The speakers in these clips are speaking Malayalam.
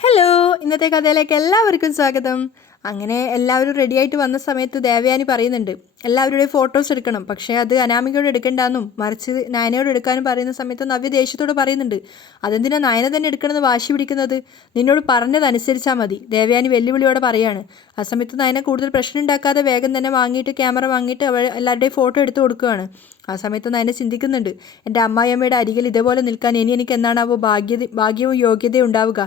ഹലോ, ഇന്നത്തെ കഥയിലേക്ക് എല്ലാവർക്കും സ്വാഗതം. അങ്ങനെ എല്ലാവരും റെഡിയായിട്ട് വന്ന സമയത്ത് ദേവയാനി പറയുന്നുണ്ട്, എല്ലാവരുടെയും ഫോട്ടോസ് എടുക്കണം, പക്ഷേ അത് അനാമികയോട് എടുക്കണ്ടെന്നും മറിച്ച് നയനയോട് എടുക്കാനും പറയുന്ന സമയത്ത് നവ്യ ദേഷ്യത്തോട് പറയുന്നുണ്ട്, അതെന്തിനാ നയന തന്നെ എടുക്കണമെന്ന് വാശി പിടിക്കുന്നത്, നിന്നോട് പറഞ്ഞതനുസരിച്ചാൽ മതി. ദേവയാനി വെല്ലുവിളിയോടെ പറയാണ്. ആ സമയത്ത് നയന കൂടുതൽ പ്രശ്നം ഉണ്ടാക്കാതെ വേഗം തന്നെ വാങ്ങിയിട്ട് ക്യാമറ വാങ്ങിയിട്ട് അവൾ എല്ലാവരുടെയും ഫോട്ടോ എടുത്ത് കൊടുക്കുകയാണ്. ആ സമയത്ത് നയന ചിന്തിക്കുന്നുണ്ട്, എൻ്റെ അമ്മായിയമ്മയുടെ അരികിൽ ഇതേപോലെ നിൽക്കാൻ എനിക്ക് എന്നാണാവോ ഭാഗ്യവും യോഗ്യതയും ഉണ്ടാവുക.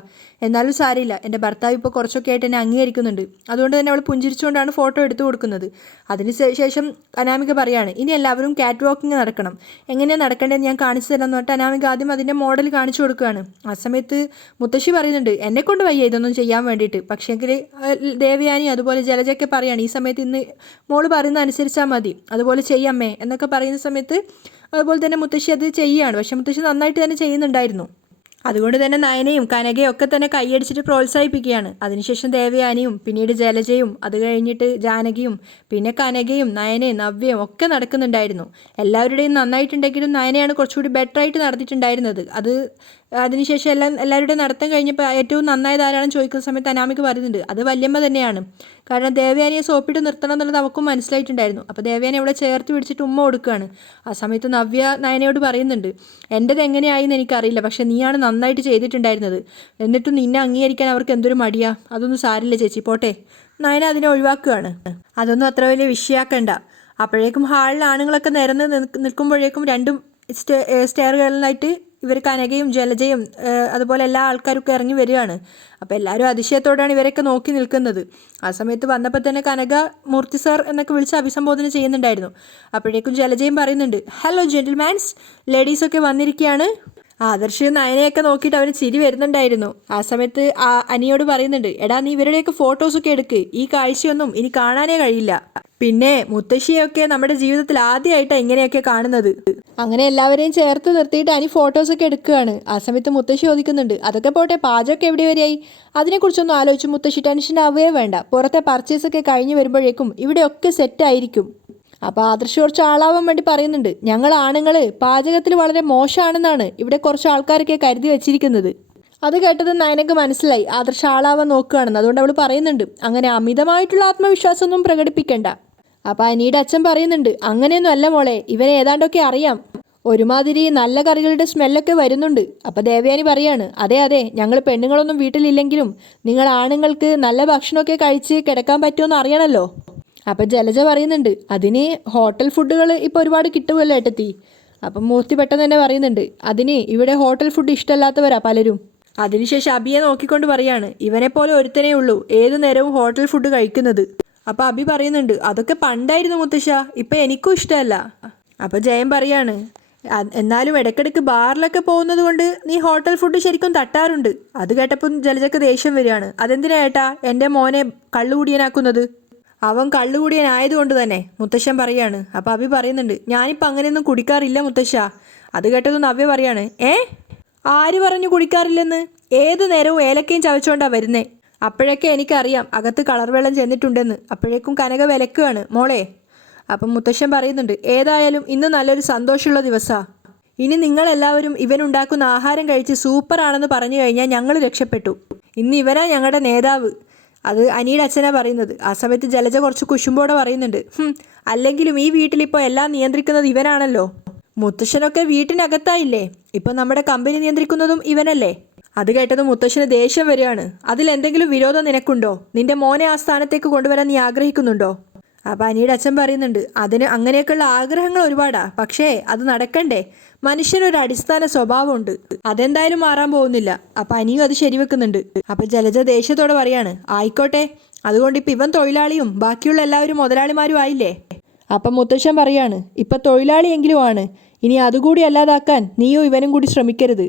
എന്നാലും സാരമില്ല, എൻ്റെ ഭർത്താവ് ഇപ്പോൾ കുറച്ചൊക്കെ ആയിട്ട് എന്നെ അംഗീകരിക്കുന്നുണ്ട്. അതുകൊണ്ട് തന്നെ അവൾ പുഞ്ചിരിച്ചുകൊണ്ടാണ് ഫോട്ടോ എടുത്തു കൊടുക്കുന്നത്. അതിനുശേഷം അനാമിക പറയാണ്, ഇനി എല്ലാവരും കാറ്റ് വാക്കിങ് നടക്കണം, എങ്ങനെയാണ് നടക്കേണ്ടതെന്ന് ഞാൻ കാണിച്ചു തരാമെന്ന് പറഞ്ഞിട്ട് അനാമിക ആദ്യം അതിൻ്റെ മോഡൽ കാണിച്ചു കൊടുക്കുകയാണ്. ആ സമയത്ത് മുത്തശ്ശി പറയുന്നുണ്ട്, എന്നെക്കൊണ്ട് വയ്യ ഇതൊന്നും ചെയ്യാൻ വേണ്ടിയിട്ട്. പക്ഷേങ്കിൽ ദേവയാനി അതുപോലെ ജലജയൊക്കെ പറയാണ്, ഈ സമയത്ത് ഇന്ന് മോള് പറയുന്ന അനുസരിച്ചാൽ മതി, അതുപോലെ ചെയ്യാമേ എന്നൊക്കെ പറയുന്ന സമയത്ത് അതുപോലെ തന്നെ മുത്തശ്ശി അത് ചെയ്യുകയാണ്. പക്ഷേ മുത്തശ്ശി നന്നായിട്ട് തന്നെ ചെയ്യുന്നുണ്ടായിരുന്നു. അതുകൊണ്ട് തന്നെ നയനയും കനകയും ഒക്കെ തന്നെ കൈയടിച്ചിട്ട് പ്രോത്സാഹിപ്പിക്കുകയാണ്. അതിനുശേഷം ദേവയാനിയും പിന്നീട് ജലജയും അത് കഴിഞ്ഞിട്ട് ജാനകിയും പിന്നെ കനകയും നയനയും നവ്യയും ഒക്കെ നടക്കുന്നുണ്ടായിരുന്നു. എല്ലാവരുടെയും നന്നായിട്ടുണ്ടെങ്കിലും നയനയാണ് കുറച്ചുകൂടി ബെറ്ററായിട്ട് നടത്തിയിട്ടുണ്ടായിരുന്നത്. അതിനുശേഷം എല്ലാവരുടെയും നടത്തം കഴിഞ്ഞപ്പോൾ ഏറ്റവും നന്നായത് ആരാണെന്ന് ചോദിക്കുന്ന സമയത്ത് അനാമിക പറയുന്നുണ്ട്, അത് വല്യമ്മ തന്നെയാണ്. കാരണം ദേവയാനിയെ സോപ്പിട്ട് നിർത്തണം എന്നുള്ളത് അവൾക്കും മനസ്സിലായിട്ടുണ്ടായിരുന്നു. അപ്പോൾ ദേവയാനി അവളെ ചേർത്ത് പിടിച്ചിട്ട് ഉമ്മ കൊടുക്കുകയാണ്. ആ സമയത്ത് നവ്യ നയനയോട് പറയുന്നുണ്ട്, എൻ്റെത് എങ്ങനെയായിന്ന് എനിക്കറിയില്ല, പക്ഷേ നീയാണ് നന്നായിട്ട് ചെയ്തിട്ടുണ്ടായിരുന്നത്. എന്നിട്ടും നിന്നെ അംഗീകരിക്കാൻ അവർക്ക് എന്തൊരു മടിയാ. അതൊന്നും സാരില്ല ചേച്ചി, പോട്ടെ. നയന അതിനെ ഒഴിവാക്കുകയാണ്. അതൊന്നും അത്ര വലിയ വിഷയമാക്കണ്ട. അപ്പോഴേക്കും ഹാളിൽ ആണുങ്ങളൊക്കെ നിരന്ന് നിൽക്കുമ്പോഴേക്കും രണ്ടും സ്റ്റെയറുകളിലായിട്ട് ഇവർ കനകയും ജലജയും അതുപോലെ എല്ലാ ആൾക്കാരൊക്കെ ഇറങ്ങി വരികയാണ്. അപ്പോൾ എല്ലാവരും അതിശയത്തോടെയാണ് ഇവരൊക്കെ നോക്കി നിൽക്കുന്നത്. ആ സമയത്ത് വന്നപ്പോൾ തന്നെ കനക മൂർത്തി സാർ എന്നൊക്കെ വിളിച്ച് അഭിസംബോധന ചെയ്യുന്നുണ്ടായിരുന്നു. അപ്പോഴേക്കും ജലജയും പറയുന്നുണ്ട്, ഹലോ ജെന്റിൽമാൻസ്, ലേഡീസൊക്കെ വന്നിരിക്കുകയാണ്. ആദർശ് നയനയൊക്കെ നോക്കിയിട്ട് അവന് ചിരി വരുന്നുണ്ടായിരുന്നു. ആ സമയത്ത് അനിയോട് പറയുന്നുണ്ട്, എടാ നീ ഇവരുടെയൊക്കെ ഫോട്ടോസൊക്കെ എടുക്ക്, ഈ കാഴ്ചയൊന്നും ഇനി കാണാനേ കഴിയില്ല. പിന്നെ മുത്തശ്ശിയൊക്കെ നമ്മുടെ ജീവിതത്തിൽ ആദ്യമായിട്ടാണ് ഇങ്ങനെയൊക്കെ കാണുന്നത്. അങ്ങനെ എല്ലാവരെയും ചേർത്ത് നിർത്തിയിട്ട് അനി ഫോട്ടോസൊക്കെ എടുക്കുകയാണ്. ആ സമയത്ത് മുത്തശ്ശി ചോദിക്കുന്നുണ്ട്, അതൊക്കെ പോട്ടെ, പാചകമൊക്കെ എവിടെ വരെയായി? അതിനെക്കുറിച്ചൊന്നും ആലോചിച്ച് മുത്തശ്ശി ടെൻഷൻ ആവുകയേ വേണ്ട. പുറത്തെ പർച്ചേസൊക്കെ കഴിഞ്ഞ് വരുമ്പോഴേക്കും ഇവിടെയൊക്കെ സെറ്റായിരിക്കും. അപ്പോൾ ആദർശ് കുറച്ച് ആളാവാൻ വേണ്ടി പറയുന്നുണ്ട്, ഞങ്ങൾ ആണുങ്ങൾ പാചകത്തിൽ വളരെ മോശമാണെന്നാണ് ഇവിടെ കുറച്ച് ആൾക്കാരൊക്കെ കരുതി വെച്ചിരിക്കുന്നത്. അത് കേട്ടത് നയനക്ക് മനസ്സിലായി ആദർശ് ആളാവാൻ നോക്കുകയാണെന്ന്. അതുകൊണ്ട് അവൾ പറയുന്നുണ്ട്, അങ്ങനെ അമിതമായിട്ടുള്ള ആത്മവിശ്വാസമൊന്നും പ്രകടിപ്പിക്കണ്ട. അപ്പോൾ അനിയുടെ അച്ഛൻ പറയുന്നുണ്ട്, അങ്ങനെയൊന്നും അല്ല മോളെ, ഇവനെ ഏതാണ്ടൊക്കെ അറിയാം, ഒരുമാതിരി നല്ല കറികളുടെ സ്മെല്ലൊക്കെ വരുന്നുണ്ട്. അപ്പോൾ ദേവയാനി പറയാണ്, അതെ അതെ, ഞങ്ങൾ പെണ്ണുങ്ങളൊന്നും വീട്ടിലില്ലെങ്കിലും നിങ്ങൾ ആണുങ്ങൾക്ക് നല്ല ഭക്ഷണമൊക്കെ കഴിച്ച് കിടക്കാൻ പറ്റുമെന്ന് അറിയണമല്ലോ. അപ്പം ജലജ പറയുന്നുണ്ട്, അതിന് ഹോട്ടൽ ഫുഡുകൾ ഇപ്പോൾ ഒരുപാട് കിട്ടുമല്ലോ ഏട്ടത്തി. അപ്പം മൂർത്തി പെട്ടെന്ന് തന്നെ പറയുന്നുണ്ട്, അതിന് ഇവിടെ ഹോട്ടൽ ഫുഡ് ഇഷ്ടമല്ലാത്തവരാ പലരും. അതിനുശേഷം അബിയെ നോക്കിക്കൊണ്ട് പറയാണ്, ഇവനെപ്പോലെ ഒരുത്തനേ ഉള്ളൂ ഏതു നേരവും ഹോട്ടൽ ഫുഡ് കഴിക്കുന്നത്. അപ്പം അബി പറയുന്നുണ്ട്, അതൊക്കെ പണ്ടായിരുന്നു മുത്തശ്ശ, ഇപ്പം എനിക്കും ഇഷ്ടമല്ല. അപ്പം ജയൻ പറയാണ്, എന്നാലും ഇടയ്ക്കിടയ്ക്ക് ബാറിലൊക്കെ പോകുന്നത് കൊണ്ട് നീ ഹോട്ടൽ ഫുഡ് ശരിക്കും തട്ടാറുണ്ട്. അത് കേട്ടപ്പം ജലജക്ക് ദേഷ്യം വരികയാണ്. അതെന്തിനാ ഏട്ടാ എൻ്റെ മോനെ കള്ളുകൂടിയനാക്കുന്നത്? അവൻ കള്ളുകൂടിയനായതുകൊണ്ട് തന്നെ, മുത്തശ്ശൻ പറയാണ്. അപ്പോൾ അബി പറയുന്നുണ്ട്, ഞാനിപ്പോൾ അങ്ങനെയൊന്നും കുടിക്കാറില്ല മുത്തശ്ശ. അത് കേട്ടതും നവ്യ പറയാണ്, ആര് പറഞ്ഞു കുടിക്കാറില്ലെന്ന്? ഏതു നേരവും ഏലക്കയും ചവച്ചുകൊണ്ടാണ് വരുന്നേ. അപ്പോഴൊക്കെ എനിക്കറിയാം അകത്ത് കളർ വെള്ളം ചെന്നിട്ടുണ്ടെന്ന്. അപ്പോഴേക്കും കനക വിലക്കുകയാണ്, മോളെ. അപ്പം മുത്തശ്ശൻ പറയുന്നുണ്ട്, ഏതായാലും ഇന്ന് നല്ലൊരു സന്തോഷമുള്ള ദിവസമാണ്. ഇനി നിങ്ങളെല്ലാവരും ഇവനുണ്ടാക്കുന്ന ആഹാരം കഴിച്ച് സൂപ്പറാണെന്ന് പറഞ്ഞു കഴിഞ്ഞാൽ ഞങ്ങൾ രക്ഷപ്പെട്ടു. ഇന്ന് ഇവനാ ഞങ്ങളുടെ നേതാവ്. അത് അനിയുടെ അച്ഛനാ പറയുന്നത്. ആ സമയത്ത് ജലജ കുറച്ച് കുശുമ്പോടെ പറയുന്നുണ്ട്, അല്ലെങ്കിലും ഈ വീട്ടിലിപ്പോൾ എല്ലാം നിയന്ത്രിക്കുന്നത് ഇവനാണല്ലോ. മുത്തശ്ശനൊക്കെ വീട്ടിനകത്തായില്ലേ, ഇപ്പം നമ്മുടെ കമ്പനി നിയന്ത്രിക്കുന്നതും ഇവനല്ലേ. അത് കേട്ടത് മുത്തശ്ശന് ദേഷ്യം വരികയാണ്. അതിലെന്തെങ്കിലും വിരോധം നിനക്കുണ്ടോ? നിന്റെ മോനെ ആ സ്ഥാനത്തേക്ക് കൊണ്ടുവരാൻ നീ ആഗ്രഹിക്കുന്നുണ്ടോ? അപ്പം അനിയുടെ അച്ഛൻ പറയുന്നുണ്ട്, അതിന് അങ്ങനെയൊക്കെയുള്ള ആഗ്രഹങ്ങൾ ഒരുപാടാ, പക്ഷേ അത് നടക്കണ്ടേ. മനുഷ്യനൊരു അടിസ്ഥാന സ്വഭാവമുണ്ട്, അതെന്തായാലും മാറാൻ പോകുന്നില്ല. അപ്പം അനിയും അത് ശരിവെക്കുന്നുണ്ട്. അപ്പം ജലജ ദേഷ്യത്തോടെ പറയാണ്, ആയിക്കോട്ടെ, അതുകൊണ്ട് ഇപ്പം ഇവൻ തൊഴിലാളിയും ബാക്കിയുള്ള എല്ലാവരും മുതലാളിമാരും ആയില്ലേ. അപ്പം മുത്തശ്ശൻ പറയാണ്, ഇപ്പം തൊഴിലാളിയെങ്കിലും ആണ്, ഇനി അതുകൂടി അല്ലാതാക്കാൻ നീയോ ഇവനും കൂടി ശ്രമിക്കരുത്.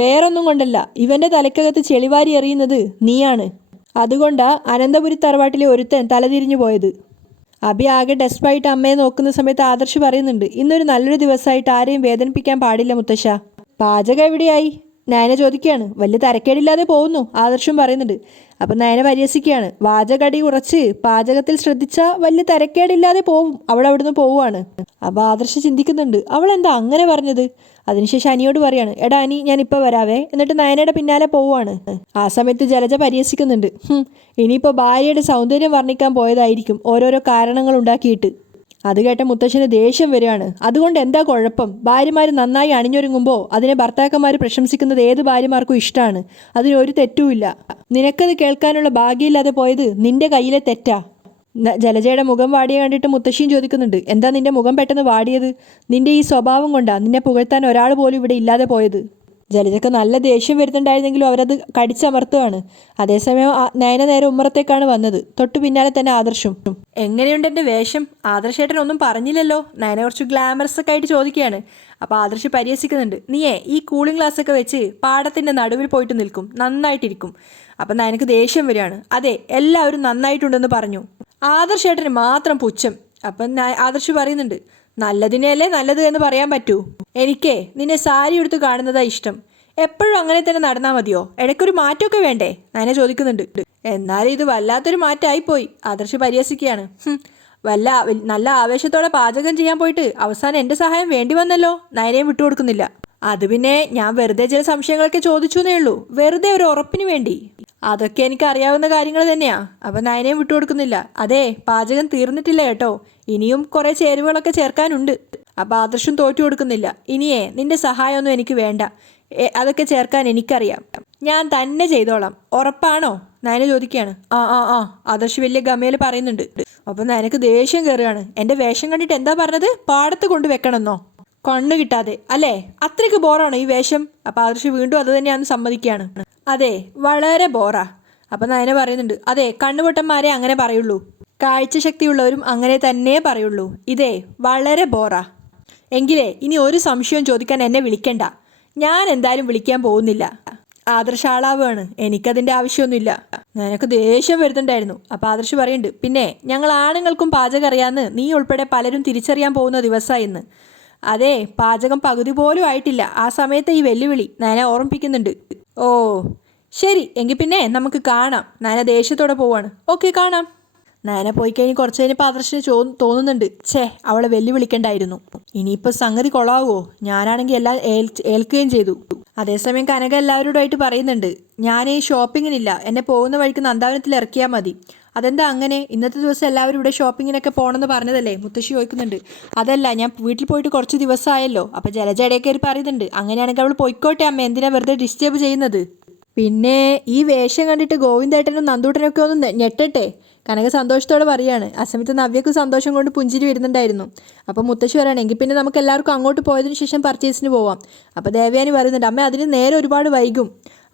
വേറൊന്നും കൊണ്ടല്ല, ഇവൻ്റെ തലക്കകത്ത് ചെളിവാരി എറിയുന്നത് നീയാണ്. അതുകൊണ്ടാ അനന്തപുരി തറവാട്ടിലെ ഒരുത്തൻ തലതിരിഞ്ഞു പോയത്. അബി ആകെ ഡെസ്പായിട്ട് അമ്മയെ നോക്കുന്ന സമയത്ത് ആദർശ് പറയുന്നുണ്ട്, ഇന്നൊരു നല്ലൊരു ദിവസമായിട്ട് ആരെയും വേദനിപ്പിക്കാൻ പാടില്ല മുത്തശ്ശ. പാചകം എവിടെയായി? നയന ചോദിക്കുകയാണ്. വലിയ തരക്കേടില്ലാതെ പോകുന്നു, ആദർശും പറയുന്നുണ്ട്. അപ്പം നയന പരിഹസിക്കുകയാണ്, വാചകടി കുറച്ച് പാചകത്തിൽ ശ്രദ്ധിച്ചാൽ വലിയ തരക്കേടില്ലാതെ പോവും, അവൾ അവിടുന്ന് പോവുകയാണ്. അപ്പോൾ ആദർശ് ചിന്തിക്കുന്നുണ്ട്, അവൾ എന്താ അങ്ങനെ പറഞ്ഞത്? അതിനുശേഷം അനിയോട് പറയാണ്, എടാ അനി ഞാനിപ്പോൾ വരാവേ, എന്നിട്ട് നയനയുടെ പിന്നാലെ പോവുകയാണ്. ആ സമയത്ത് ജലജ പരിഹസിക്കുന്നുണ്ട്. ഇനിയിപ്പോൾ ഭാര്യയുടെ സൗന്ദര്യം വർണ്ണിക്കാൻ പോയതായിരിക്കും ഓരോരോ കാരണങ്ങൾ ഉണ്ടാക്കിയിട്ട്. അത് കേട്ട മുത്തശ്ശന് ദേഷ്യം വരികയാണ്. അതുകൊണ്ട് എന്താ കുഴപ്പം? ഭാര്യമാർ നന്നായി അണിഞ്ഞൊരുങ്ങുമ്പോൾ അതിനെ ഭർത്താക്കന്മാർ പ്രശംസിക്കുന്നത് ഏത് ഭാര്യമാർക്കും ഇഷ്ടമാണ്. അതിനൊരു തെറ്റുമില്ല. നിനക്കത് കേൾക്കാനുള്ള ഭാഗ്യമില്ലാതെ പോയത് നിന്റെ കയ്യിലെ തെറ്റാ. ജലജയുടെ മുഖം വാടിയ കണ്ടിട്ട് മുത്തശ്ശിയും ചോദിക്കുന്നുണ്ട്, എന്താ നിന്റെ മുഖം പെട്ടെന്ന് വാടിയത്? നിന്റെ ഈ സ്വഭാവം കൊണ്ടാ നിന്നെ പുകഴ്ത്താൻ ഒരാൾ പോലും ഇവിടെ ഇല്ലാതെ പോയത്. ജലജയ്ക്ക് നല്ല ദേഷ്യം വരുന്നുണ്ടായിരുന്നെങ്കിലും അവരത് കടിച്ചമർത്തുകയാണ്. അതേസമയം നയന നേരെ ഉമ്മറത്തേക്കാണ് വന്നത്. തൊട്ടു പിന്നാലെ തന്നെ ആദർശും. എങ്ങനെയുണ്ട് എൻ്റെ വേഷം? ആദർശേട്ടൻ ഒന്നും പറഞ്ഞില്ലല്ലോ. നയന കുറച്ച് ഗ്ലാമറസ് ഒക്കെ ആയിട്ട് ചോദിക്കുകയാണ്. അപ്പോൾ ആദർശ് പരിഹസിക്കുന്നുണ്ട്, നീയേ ഈ കൂളിംഗ് ഗ്ലാസ് ഒക്കെ വെച്ച് പാടത്തിൻ്റെ നടുവിൽ പോയിട്ട് നിൽക്കും, നന്നായിട്ടിരിക്കും. അപ്പം നയനക്ക് ദേഷ്യം വരികയാണ്. അതെ, എല്ലാവരും നന്നായിട്ടുണ്ടെന്ന് പറഞ്ഞു, ആദർശേട്ടന് മാത്രം പുച്ഛം. അപ്പം ആദർശ് പറയുന്നുണ്ട്, നല്ലതിനെയല്ലേ നല്ലത് എന്ന് പറയാൻ പറ്റൂ. എനിക്കേ നിന്നെ സാരി എടുത്ത് കാണുന്നതാ ഇഷ്ടം. എപ്പോഴും അങ്ങനെ തന്നെ നടന്നാൽ മതിയോ? ഇടയ്ക്കൊരു മാറ്റമൊക്കെ വേണ്ടേ? നയന ചോദിക്കുന്നുണ്ട്. എന്നാലും ഇത് വല്ലാത്തൊരു മാറ്റമായിപ്പോയി. ആദർശ് പരിഹസിക്കുകയാണ്. നല്ല ആവേശത്തോടെ പാചകം ചെയ്യാൻ പോയിട്ട് അവസാനം എൻ്റെ സഹായം വേണ്ടി വന്നല്ലോ. നയനയും വിട്ടുകൊടുക്കുന്നില്ല. അത് പിന്നെ ഞാൻ വെറുതെ ചില സംശയങ്ങളൊക്കെ ചോദിച്ചു എന്നേ ഉള്ളൂ, വെറുതെ ഒരു ഉറപ്പിന് വേണ്ടി. അതൊക്കെ എനിക്ക് അറിയാവുന്ന കാര്യങ്ങൾ തന്നെയാ. അപ്പം നയനയും വിട്ടുകൊടുക്കുന്നില്ല. അതെ, പാചകം തീർന്നിട്ടില്ല കേട്ടോ, ഇനിയും കുറേ ചേരുവകളൊക്കെ ചേർക്കാനുണ്ട്. അപ്പം ആദർശം തോറ്റു കൊടുക്കുന്നില്ല. ഇനിയേ നിന്റെ സഹായമൊന്നും എനിക്ക് വേണ്ട, അതൊക്കെ ചേർക്കാൻ എനിക്കറിയാം, ഞാൻ തന്നെ ചെയ്തോളാം. ഉറപ്പാണോ? നയന ചോദിക്കുകയാണ്. ആ ആ ആ ആദർശ് വലിയ ഗമയിൽ പറയുന്നുണ്ട്. അപ്പം നയനക്ക് ദേഷ്യം കയറുകയാണ്. എൻ്റെ വേഷം കണ്ടിട്ട് എന്താ പറഞ്ഞത്? പാടത്ത് കൊണ്ട് വെക്കണമെന്നോ? കണ്ണ് കിട്ടാതെ അല്ലേ? അത്രയ്ക്ക് ബോറാണോ ഈ വേഷം? അപ്പം ആദർശ് വീണ്ടും അത് തന്നെയാണെന്ന് സമ്മതിക്കുകയാണ്. അതെ, വളരെ ബോറാ. അപ്പം നയന പറയുന്നുണ്ട്, അതെ, കണ്ണുപൊട്ടന്മാരെ അങ്ങനെ പറയുള്ളൂ, കാഴ്ചശക്തിയുള്ളവരും അങ്ങനെ തന്നെ പറയുള്ളൂ. ഇതേ വളരെ ബോറാ. എങ്കിലേ ഇനി ഒരു സംശയവും ചോദിക്കാൻ എന്നെ വിളിക്കണ്ട. ഞാൻ എന്തായാലും വിളിക്കാൻ പോകുന്നില്ല. ആദർശ് ആളാവുകയാണ്, എനിക്കതിൻ്റെ ആവശ്യമൊന്നുമില്ല. നിനക്ക് ദേഷ്യം വരുന്നുണ്ടായിരുന്നു. അപ്പോൾ ആദർശ് പറയുന്നുണ്ട്, പിന്നെ ഞങ്ങൾ ആണുങ്ങൾക്കും പാചകം അറിയാമെന്ന് നീ ഉൾപ്പെടെ പലരും തിരിച്ചറിയാൻ പോകുന്ന ദിവസമായി ഇന്ന്. അതെ, പാചകം പകുതി പോലും ആയിട്ടില്ല. ആ സമയത്ത് ഈ വെല്ലുവിളി നയന ഓർമ്മിപ്പിക്കുന്നുണ്ട്. ഓ ശരി, എങ്കിൽ പിന്നെ നമുക്ക് കാണാം. നയന ദേഷ്യത്തോടെ പോവാണ്. ഓക്കെ, കാണാം. നയന പോയി കഴിഞ്ഞ് കുറച്ച് കഴിഞ്ഞപ്പോൾ ആദർശിന് തോന്നുന്നുണ്ട്, അവളെ വെല്ലുവിളിക്കണ്ടായിരുന്നു. ഇനിയിപ്പോൾ സംഗതി കൊള്ളാവോ? ഞാനാണെങ്കിൽ എല്ലാം ഏൽക്കുകയും ചെയ്തു. അതേസമയം കനക എല്ലാവരോടായിട്ട് പറയുന്നുണ്ട്, ഞാൻ ഈ ഷോപ്പിങ്ങിനില്ല, എന്നെ പോകുന്ന വഴിക്ക് നന്ദാവനത്തിൽ ഇറക്കിയാൽ മതി. അതെന്താ അങ്ങനെ? ഇന്നത്തെ ദിവസം എല്ലാവരും ഇവിടെ ഷോപ്പിങ്ങിനൊക്കെ പോകണമെന്ന് പറഞ്ഞതല്ലേ? മുത്തശ്ശി ചോദിക്കുന്നുണ്ട്. അതല്ല, ഞാൻ വീട്ടിൽ പോയിട്ട് കുറച്ച് ദിവസമായല്ലോ. അപ്പോൾ ജലജ ഇടയിൽ കയറി പറയുന്നുണ്ട്, അങ്ങനെയാണെങ്കിൽ അവൾ പൊയ്ക്കോട്ടെ അമ്മ, എന്തിനാ വെറുതെ ഡിസ്റ്റർബ് ചെയ്യുന്നത്? പിന്നെ ഈ വേഷം കണ്ടിട്ട് ഗോവിന്ദേട്ടനും നന്ദൂട്ടനൊക്കെ ഒന്ന് ഞെട്ടട്ടെ. കനക സന്തോഷത്തോടെ പറയാണ്. ആ സമയത്ത് നവ്യക്ക് സന്തോഷം കൊണ്ട് പുഞ്ചിരി വരുന്നുണ്ടായിരുന്നു. അപ്പോൾ മുത്തശ്ശി പറയണം, എങ്കിൽ പിന്നെ നമുക്ക് എല്ലാവർക്കും അങ്ങോട്ട് പോയതിനു ശേഷം പർച്ചേസിന് പോവാം. അപ്പോൾ ദേവയാനി പറയുന്നുണ്ട്, അമ്മ അതിന് നേരെ ഒരുപാട് വൈകും.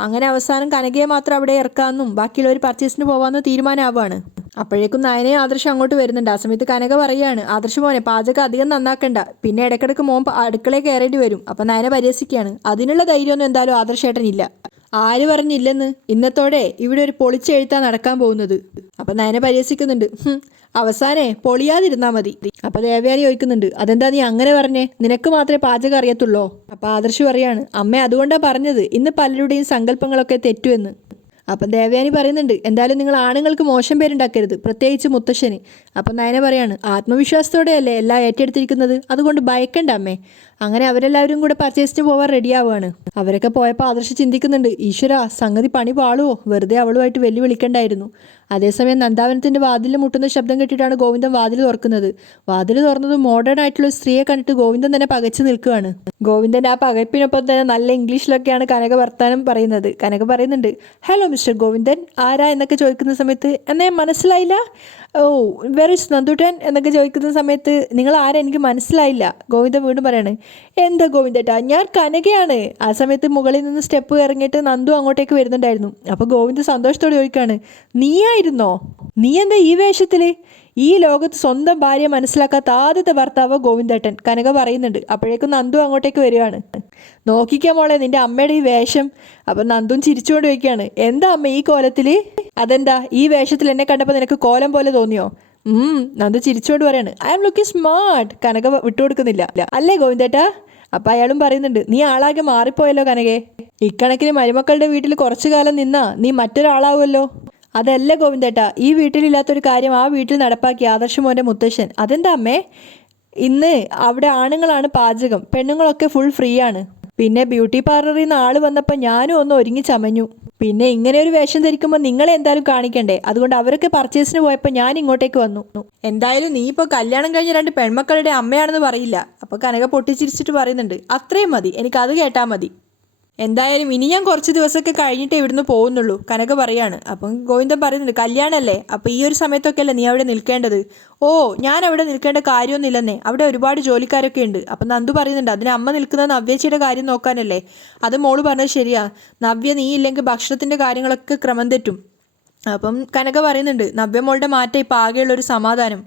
അങ്ങനെ അവസാനം കനകയെ മാത്രം അവിടെ ഇറക്കാമെന്നും ബാക്കിയുള്ളവർ പർച്ചേസിന് പോകാമെന്ന് തീരുമാനമാവുകയാണ്. അപ്പോഴേക്കും നയനയും ആദർശം അങ്ങോട്ട് വരുന്നുണ്ട്. ആ സമയത്ത് കനക പറയുകയാണ്, ആദർശ് മോനെ പാചകം അധികം നന്നാക്കണ്ട, പിന്നെ ഇടയ്ക്കിടയ്ക്ക് മോൻ അടുക്കളയിൽ കയറേണ്ടി വരും. അപ്പം നയന പരിഹസിക്കുകയാണ്, അതിനുള്ള ധൈര്യമൊന്നും എന്തായാലും ആദർശേട്ടനില്ല. ആര് പറഞ്ഞില്ലെന്ന്? ഇന്നത്തോടെ ഇവിടെ ഒരു പൊളിച്ചെഴുത്താ നടക്കാൻ പോകുന്നത്. അപ്പം നയന പരിഹസിക്കുന്നുണ്ട്. അവസാനേ പൊളിയാതിരുന്നാൽ മതി. അപ്പം ദേവയാനി ചോദിക്കുന്നുണ്ട്, അതെന്താ നീ അങ്ങനെ പറഞ്ഞേ? നിനക്ക് മാത്രമേ പാചകം അറിയത്തുള്ളോ? അപ്പം ആദർശ് പറയാണ്, അമ്മ അതുകൊണ്ടാണ് പറഞ്ഞത് ഇന്ന് പലരുടെയും സങ്കല്പങ്ങളൊക്കെ തെറ്റുമെന്ന്. അപ്പം ദേവയാനി പറയുന്നുണ്ട്, എന്തായാലും നിങ്ങൾ ആണുങ്ങൾക്ക് മോശം പേരുണ്ടാക്കരുത്, പ്രത്യേകിച്ച് മുത്തശ്ശന്. അപ്പം നയന പറയാണ്, ആത്മവിശ്വാസത്തോടെയല്ലേ എല്ലാം ഏറ്റെടുത്തിരിക്കുന്നത്, അതുകൊണ്ട് ഭയക്കണ്ട അമ്മേ. അങ്ങനെ അവരെല്ലാവരും കൂടെ പർച്ചേസിന് പോവാൻ റെഡിയാവുകയാണ്. അവരൊക്കെ പോയപ്പോൾ ആദർശ് ചിന്തിക്കുന്നുണ്ട്, ഈശ്വര സംഗതി പണി പാളുവോ, വെറുതെ അവളുമായിട്ട് വെല്ലുവിളിക്കണ്ടായിരുന്നു. അതേസമയം നന്ദാവനത്തിൻ്റെ വാതിൽ മുട്ടുന്ന ശബ്ദം കേട്ടിട്ടാണ് ഗോവിന്ദൻ വാതിൽ തുറക്കുന്നത്. വാതിൽ തുറന്നത് മോഡേൺ ആയിട്ടുള്ള ഒരു സ്ത്രീയെ കണ്ടിട്ട് ഗോവിന്ദൻ തന്നെ പകച്ചു നിൽക്കുകയാണ്. ഗോവിന്ദൻ്റെ ആ പകപ്പിനൊപ്പം തന്നെ നല്ല ഇംഗ്ലീഷിലൊക്കെയാണ് കനക വർത്താനം പറയുന്നത്. കനക പറയുന്നുണ്ട്, ഹലോ മിസ്റ്റർ ഗോവിന്ദൻ, ആരാ എന്നൊക്കെ ചോദിക്കുന്ന സമയത്ത് എന്നെ മനസ്സിലായില്ല. ഓ വെർ ഇസ് നന്ദുട്ടൻ എന്നൊക്കെ ചോദിക്കുന്ന സമയത്ത് നിങ്ങൾ ആരാ, എനിക്ക് മനസ്സിലായില്ല. ഗോവിന്ദൻ വീണ്ടും പറയാണ്, എന്താ ഗോവിന്ദേട്ടാ, ഞാൻ കനകയാണ്. ആ സമയത്ത് മുകളിൽ നിന്ന് സ്റ്റെപ്പ് ഇറങ്ങിയിട്ട് നന്ദു അങ്ങോട്ടേക്ക് വരുന്നുണ്ടായിരുന്നു. അപ്പോൾ ഗോവിന്ദൻ സന്തോഷത്തോടെ ചോദിക്കുകയാണ്, നീയായിരുന്നോ? നീ എന്താ ഈ വേഷത്തിൽ? ഈ ലോകത്ത് സ്വന്തം ഭാര്യ മനസ്സിലാക്കാത്ത ആദ്യത്തെ ഭർത്താവ് ഗോവിന്ദേട്ടൻ, കനക പറയുന്നുണ്ട്. അപ്പോഴേക്കും നന്ദു അങ്ങോട്ടേക്ക് വരികയാണ്. നോക്കിക്കാൻ മോളെ നിന്റെ അമ്മയുടെ ഈ വേഷം. അപ്പം നന്ദും ചിരിച്ചുകൊണ്ട് ചോദിക്കുകയാണ്, എന്താ അമ്മ ഈ കോലത്തിൽ? അതെന്താ ഈ വേഷത്തിൽ എന്നെ കണ്ടപ്പോൾ നിനക്ക് കോലം പോലെ തോന്നിയോ? നന്ദു ചിരിച്ചുകൊണ്ട് പറയാണ്, ഐ ആം ലുക്കിംഗ് സ്മാർട്ട്. കനക വിട്ടുകൊടുക്കുന്നില്ല. അല്ലേ ഗോവിന്ദേട്ടാ? അപ്പം അയാളും പറയുന്നുണ്ട്, നീ ആളാകെ മാറിപ്പോയല്ലോ കനകെ. ഇക്കണക്കിന് മരുമക്കളുടെ വീട്ടിൽ കുറച്ചു കാലം നിന്നാ നീ മറ്റൊരാളാവുമല്ലോ. അതല്ല ഗോവിന്ദേട്ടാ, ഈ വീട്ടിലില്ലാത്തൊരു കാര്യം ആ വീട്ടിൽ നടപ്പാക്കി ആദർശ് മോൻ്റെ മുത്തശ്ശൻ. അതെന്താ അമ്മേ? ഇന്ന് അവിടെ ആണുങ്ങളാണ് പാചകം, പെണ്ണുങ്ങളൊക്കെ ഫുൾ ഫ്രീ ആണ്. പിന്നെ ബ്യൂട്ടി പാർലറിൽ നിന്ന് ആള് വന്നപ്പോൾ ഞാനും ഒന്ന് ഒരുങ്ങി ചമഞ്ഞു. പിന്നെ ഇങ്ങനെ ഒരു വേഷം ധരിക്കുമ്പോൾ നിങ്ങളെ എന്തായാലും കാണിക്കണ്ടേ, അതുകൊണ്ട് അവരൊക്കെ പർച്ചേസിന് പോയപ്പോൾ ഞാൻ ഇങ്ങോട്ടേക്ക് വന്നു. എന്തായാലും നീ ഇപ്പോൾ കല്യാണം കഴിഞ്ഞ 2 പെൺമക്കളുടെ അമ്മയാണെന്ന് പറയില്ല. അപ്പോൾ കനക പൊട്ടിച്ചിരിച്ചിട്ട് പറയുന്നുണ്ട്, അത്രയും മതി, എനിക്കത് കേട്ടാൽ മതി. എന്തായാലും ഇനി ഞാൻ കുറച്ച് ദിവസമൊക്കെ കഴിഞ്ഞിട്ടേ ഇവിടുന്ന് പോകുന്നുള്ളൂ, കനക പറയാണ്. അപ്പം ഗോവിന്ദൻ പറയുന്നുണ്ട്, കല്യാണമല്ലേ, അപ്പോൾ ഈ ഒരു സമയത്തൊക്കെ അല്ലേ നീ അവിടെ നിൽക്കേണ്ടത്. ഓ, ഞാൻ അവിടെ നിൽക്കേണ്ട കാര്യമൊന്നുമില്ലെന്നേ, അവിടെ ഒരുപാട് ജോലിക്കാരൊക്കെ ഉണ്ട്. അപ്പം നന്ദു പറയുന്നുണ്ട്, അതിന് അമ്മ നിൽക്കുന്നത് നവ്യേച്ചിയുടെ കാര്യം നോക്കാനല്ലേ. അത് മോള് പറഞ്ഞത് ശരിയാ, നവ്യ നീ ഇല്ലെങ്കിൽ ഭക്ഷണത്തിൻ്റെ കാര്യങ്ങളൊക്കെ ക്രമം തെറ്റും. അപ്പം കനക പറയുന്നുണ്ട്, നവ്യ മോളുടെ മാറ്റം ഇപ്പം ആകെയുള്ളൊരു സമാധാനം.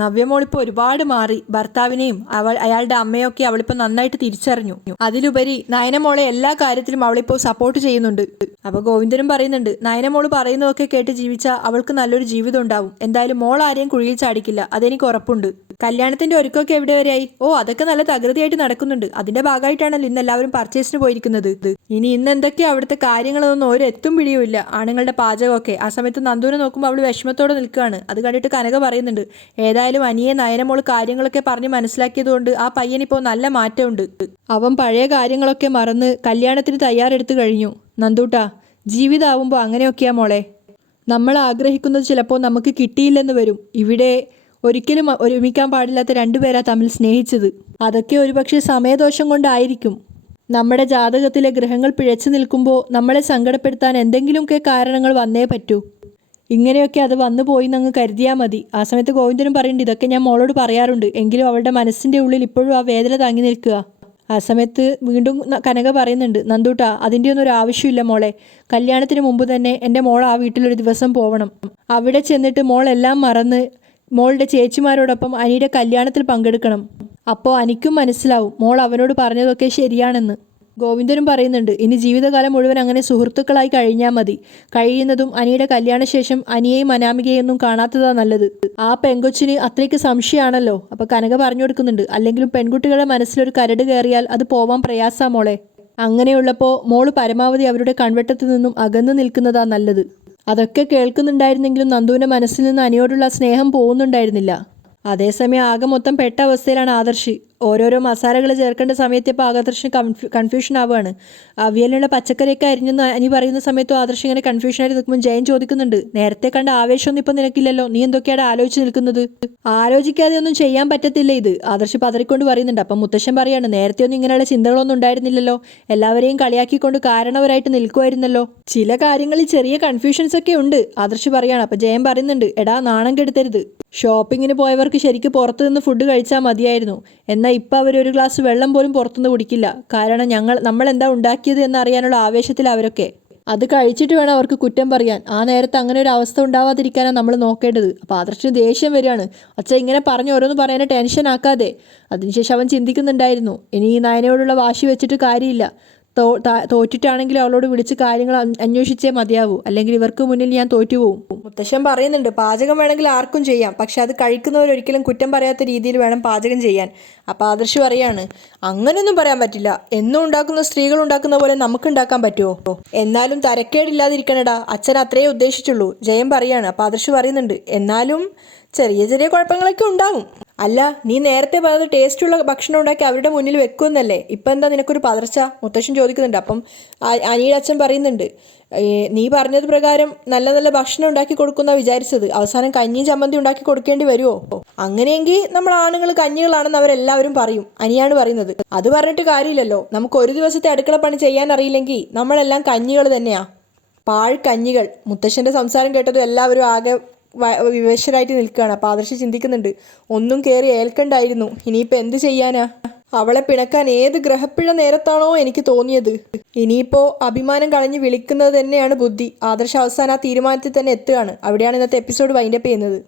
നവ്യമോളിപ്പോൾ ഒരുപാട് മാറി, ഭർത്താവിനെയും അയാളുടെ അമ്മയൊക്കെ അവളിപ്പോൾ നന്നായിട്ട് തിരിച്ചറിഞ്ഞു. അതിലുപരി നയനമോളെ എല്ലാ കാര്യത്തിലും അവളിപ്പോൾ സപ്പോർട്ട് ചെയ്യുന്നുണ്ട്. അപ്പോൾ ഗോവിന്ദനും പറയുന്നുണ്ട്, നയനമോള് പറയുന്നതൊക്കെ കേട്ട് ജീവിച്ചാൽ അവൾക്ക് നല്ലൊരു ജീവിതം ഉണ്ടാവും. എന്തായാലും മോൾ ആരെയും കുഴിയിൽ ചാടിക്കില്ല, അതെനിക്ക് ഉറപ്പുണ്ട്. കല്യാണത്തിന്റെ ഒരുക്കമൊക്കെ എവിടെ വരെയായി? ഓ, അതൊക്കെ നല്ല തകൃതിയായിട്ട് നടക്കുന്നുണ്ട്. അതിന്റെ ഭാഗമായിട്ടാണല്ലോ ഇന്ന് എല്ലാവരും പർച്ചേസിന് പോയിരിക്കുന്നത്. ഇനി ഇന്ന് എന്തൊക്കെയാ അവിടുത്തെ കാര്യങ്ങളൊന്നും ഒരു എത്തും പിടിയുമില്ല, ആണുങ്ങളുടെ പാചകമൊക്കെ. ആ സമയത്ത് നന്ദുവിനെ നോക്കുമ്പോൾ അവൾ വിഷമത്തോടെ നിൽക്കുകയാണ്. അത് കണ്ടിട്ട് കനക പറയുന്നുണ്ട്, ഏതായാലും അനിയെ നയനമോൾ കാര്യങ്ങളൊക്കെ പറഞ്ഞ് മനസ്സിലാക്കിയതുകൊണ്ട് ആ പയ്യനിപ്പോൾ നല്ല മാറ്റമുണ്ട്. അവൻ പഴയ കാര്യങ്ങളൊക്കെ മറന്ന് കല്യാണത്തിന് തയ്യാറെടുത്ത് കഴിഞ്ഞു. നന്ദൂട്ടാ, ജീവിതമാവുമ്പോൾ അങ്ങനെയൊക്കെയാ മോളെ. നമ്മൾ ആഗ്രഹിക്കുന്നത് ചിലപ്പോൾ നമുക്ക് കിട്ടിയില്ലെന്ന് വരും. ഇവിടെ ഒരിക്കലും ഒരുമിക്കാൻ പാടില്ലാത്ത 2 പേരാ തമ്മിൽ സ്നേഹിച്ചത്. അതൊക്കെ ഒരുപക്ഷെ സമയദോഷം കൊണ്ടായിരിക്കും. നമ്മുടെ ജാതകത്തിലെ ഗ്രഹങ്ങൾ പിഴച്ചു നിൽക്കുമ്പോൾ നമ്മളെ സങ്കടപ്പെടുത്താൻ എന്തെങ്കിലുമൊക്കെ കാരണങ്ങൾ വന്നേ പറ്റൂ. ഇങ്ങനെയൊക്കെ അത് വന്നു പോയി എന്നങ്ങ് കരുതിയാൽ മതി. ആ സമയത്ത് ഗോവിന്ദനും പറയുന്നുണ്ട്, ഇതൊക്കെ ഞാൻ മോളോട് പറയാറുണ്ട്, എങ്കിലും അവളുടെ മനസ്സിൻ്റെ ഉള്ളിൽ ഇപ്പോഴും ആ വേദന താങ്ങി നിൽക്കുക. ആ സമയത്ത് വീണ്ടും കനക പറയുന്നുണ്ട്, നന്ദൂട്ടാ, അതിൻ്റെ ഒന്നും ഒരു ആവശ്യമില്ല മോളെ. കല്യാണത്തിന് മുമ്പ് തന്നെ എൻ്റെ മോൾ ആ വീട്ടിലൊരു ദിവസം പോവണം. അവിടെ ചെന്നിട്ട് മോൾ എല്ലാം മറന്ന് മോളുടെ ചേച്ചിമാരോടൊപ്പം അനിയുടെ കല്യാണത്തിൽ പങ്കെടുക്കണം. അപ്പോൾ അനിക്കും മനസ്സിലാവും മോൾ അവനോട് പറഞ്ഞതൊക്കെ ശരിയാണെന്ന്. ഗോവിന്ദനും പറയുന്നുണ്ട്, ഇനി ജീവിതകാലം മുഴുവൻ അങ്ങനെ സുഹൃത്തുക്കളായി കഴിഞ്ഞാൽ മതി. കഴിയുന്നതും അനിയുടെ കല്യാണശേഷം അനിയെയും അനാമികയൊന്നും കാണാത്തതാ നല്ലത്. ആ പെൺകൊച്ചിന് അത്രയ്ക്ക് സംശയമാണല്ലോ. അപ്പോൾ കനക പറഞ്ഞു കൊടുക്കുന്നുണ്ട്, അല്ലെങ്കിലും പെൺകുട്ടികളുടെ മനസ്സിലൊരു കരട് കയറിയാൽ അത് പോവാൻ പ്രയാസാ മോളെ. അങ്ങനെയുള്ളപ്പോൾ മോള് പരമാവധി അവരുടെ കൺവെട്ടത്തു നിന്നും അകന്നു നിൽക്കുന്നതാ നല്ലത്. അതൊക്കെ കേൾക്കുന്നുണ്ടായിരുന്നെങ്കിലും നന്ദുവിൻ്റെ മനസ്സിൽ നിന്ന് അനിയോടുള്ള സ്നേഹം പോകുന്നുണ്ടായിരുന്നില്ല. അതേസമയം ആകെ മൊത്തം പെട്ട അവസ്ഥയിലാണ് ആദർശ്. ഓരോരോ മസാലകൾ ചേർക്കേണ്ട സമയത്തിപ്പോൾ ആദർശിന് കൺഫ്യൂഷൻ ആവുകയാണ്. അവിയലിനുള്ള പച്ചക്കറിയൊക്കെ അരിഞ്ഞെന്ന് അനി പറയുന്ന സമയത്തും ആദർശ് ഇങ്ങനെ കൺഫ്യൂഷനായിട്ട് നിൽക്കുമ്പോൾ ജയൻ ചോദിക്കുന്നുണ്ട്, നേരത്തെ കണ്ട ആവേശമൊന്നും ഇപ്പം നിനക്കില്ലല്ലോ, നീ എന്തൊക്കെയാണ് ആലോചിച്ച് നിൽക്കുന്നത്? ആലോചിക്കാതെ ഒന്നും ചെയ്യാൻ പറ്റത്തില്ല ഇത്, ആദർശ് പതറിക്കൊണ്ട് പറയുന്നുണ്ട്. അപ്പം മുത്തശ്ശൻ പറയാണ്, നേരത്തെ ഒന്നും ഇങ്ങനെയുള്ള ചിന്തകളൊന്നും ഉണ്ടായിരുന്നില്ലല്ലോ, എല്ലാവരെയും കളിയാക്കിക്കൊണ്ട് കാരണവരായിട്ട് നിൽക്കുമായിരുന്നല്ലോ. ചില കാര്യങ്ങളിൽ ചെറിയ കൺഫ്യൂഷൻസ് ഒക്കെ ഉണ്ട്, ആദർശ് പറയാണ്. അപ്പം ജയൻ പറയുന്നുണ്ട്, എടാ നാണം കെടുത്തരുത്, ഷോപ്പിങ്ങിന് പോയവർക്ക് ശരിക്കും പുറത്തു നിന്ന് ഫുഡ് കഴിച്ചാൽ മതിയായിരുന്നു. എന്നാൽ ഇപ്പം അവരൊരു ഗ്ലാസ് വെള്ളം പോലും പുറത്തുനിന്ന് കുടിക്കില്ല. കാരണം നമ്മൾ എന്താ ഉണ്ടാക്കിയത് എന്നറിയാനുള്ള ആവേശത്തിൽ അവരൊക്കെ. അത് കഴിച്ചിട്ട് വേണം അവർക്ക് കുറ്റം പറയാൻ. ആ നേരത്ത് അങ്ങനെ ഒരു അവസ്ഥ ഉണ്ടാവാതിരിക്കാനാണ് നമ്മൾ നോക്കേണ്ടത്. അപ്പോൾ ആദർശിന് ദേഷ്യം വരികയാണ്. അച്ഛൻ ഇങ്ങനെ പറഞ്ഞ് ഓരോന്ന് പറയാനെ ടെൻഷൻ ആക്കാതെ. അതിനുശേഷം അവൻ ചിന്തിക്കുന്നുണ്ടായിരുന്നു, ഇനി ഈ നയനയോടുള്ള വാശി വെച്ചിട്ട് കാര്യമില്ല. തോറ്റിട്ടാണെങ്കിലും അവളോട് വിളിച്ച് കാര്യങ്ങൾ അന്വേഷിച്ചേ മതിയാവൂ, അല്ലെങ്കിൽ ഇവർക്ക് മുന്നിൽ ഞാൻ തോറ്റുപോകും. മുത്തശ്ശൻ പറയുന്നുണ്ട്, പാചകം വേണമെങ്കിൽ ആർക്കും ചെയ്യാം, പക്ഷെ അത് കഴിക്കുന്നവരൊരിക്കലും കുറ്റം പറയാത്ത രീതിയിൽ വേണം പാചകം ചെയ്യാൻ. അപ്പോൾ ആദർശ് പറയാണ്, അങ്ങനെയൊന്നും പറയാൻ പറ്റില്ല, എന്നും ഉണ്ടാക്കുന്ന സ്ത്രീകൾ ഉണ്ടാക്കുന്ന പോലെ നമുക്ക് ഉണ്ടാക്കാൻ പറ്റുമോ? എന്നാലും തരക്കേടില്ലാതിരിക്കണടാ, അച്ഛൻ അത്രയേ ഉദ്ദേശിച്ചുള്ളൂ, ജയൻ പറയാണ്. അപ്പോൾ ആദർശ് പറയുന്നുണ്ട്, എന്നാലും ചെറിയ ചെറിയ കുഴപ്പങ്ങളൊക്കെ ഉണ്ടാവും. അല്ല, നീ നേരത്തെ പറഞ്ഞത് ടേസ്റ്റുള്ള ഭക്ഷണം ഉണ്ടാക്കി അവരുടെ മുന്നിൽ വെക്കുമെന്നല്ലേ, ഇപ്പം എന്താ നിനക്കൊരു പതർച്ച? മുത്തശ്ശൻ ചോദിക്കുന്നുണ്ട്. അപ്പം അനിയുടെ അച്ഛൻ പറയുന്നുണ്ട്, നീ പറഞ്ഞത് പ്രകാരം നല്ല നല്ല ഭക്ഷണം ഉണ്ടാക്കി കൊടുക്കുന്ന വിചാരിച്ചത്, അവസാനം കഞ്ഞി ചമ്മന്തി ഉണ്ടാക്കി കൊടുക്കേണ്ടി വരുമോ? അങ്ങനെയെങ്കിൽ നമ്മൾ ആണുങ്ങൾ കഞ്ഞികളാണെന്ന് അവരെല്ലാവരും പറയും, അനിയാണ് പറയുന്നത്. അത് പറഞ്ഞിട്ട് കാര്യമില്ലല്ലോ, നമുക്ക് ഒരു ദിവസത്തെ അടുക്കള പണി ചെയ്യാൻ അറിയില്ലെങ്കിൽ നമ്മളെല്ലാം കഞ്ഞികൾ തന്നെയാ, പാഴ്കഞ്ഞികൾ. മുത്തശ്ശൻ്റെ സംസാരം കേട്ടതും എല്ലാവരും ആകെ വിവശരായിട്ട് നിൽക്കുകയാണ്. അപ്പോൾ ആദർശ് ചിന്തിക്കുന്നുണ്ട്, ഒന്നും കയറി ഏൽക്കണ്ടായിരുന്നു, ഇനിയിപ്പോൾ എന്ത് ചെയ്യാനാ? അവളെ പിണക്കാൻ ഏത് ഗ്രഹപ്പിഴ നേരത്താണോ എനിക്ക് തോന്നിയത്. ഇനിയിപ്പോൾ അഭിമാനം കളഞ്ഞ് വിളിക്കുന്നത് തന്നെയാണ് ബുദ്ധി. ആദർശ് അവസാനം ആ തീരുമാനത്തിൽ തന്നെ എത്തുകയാണ്. അവിടെയാണ് ഇന്നത്തെ എപ്പിസോഡ് വൈൻഡപ്പ് ചെയ്യുന്നത്.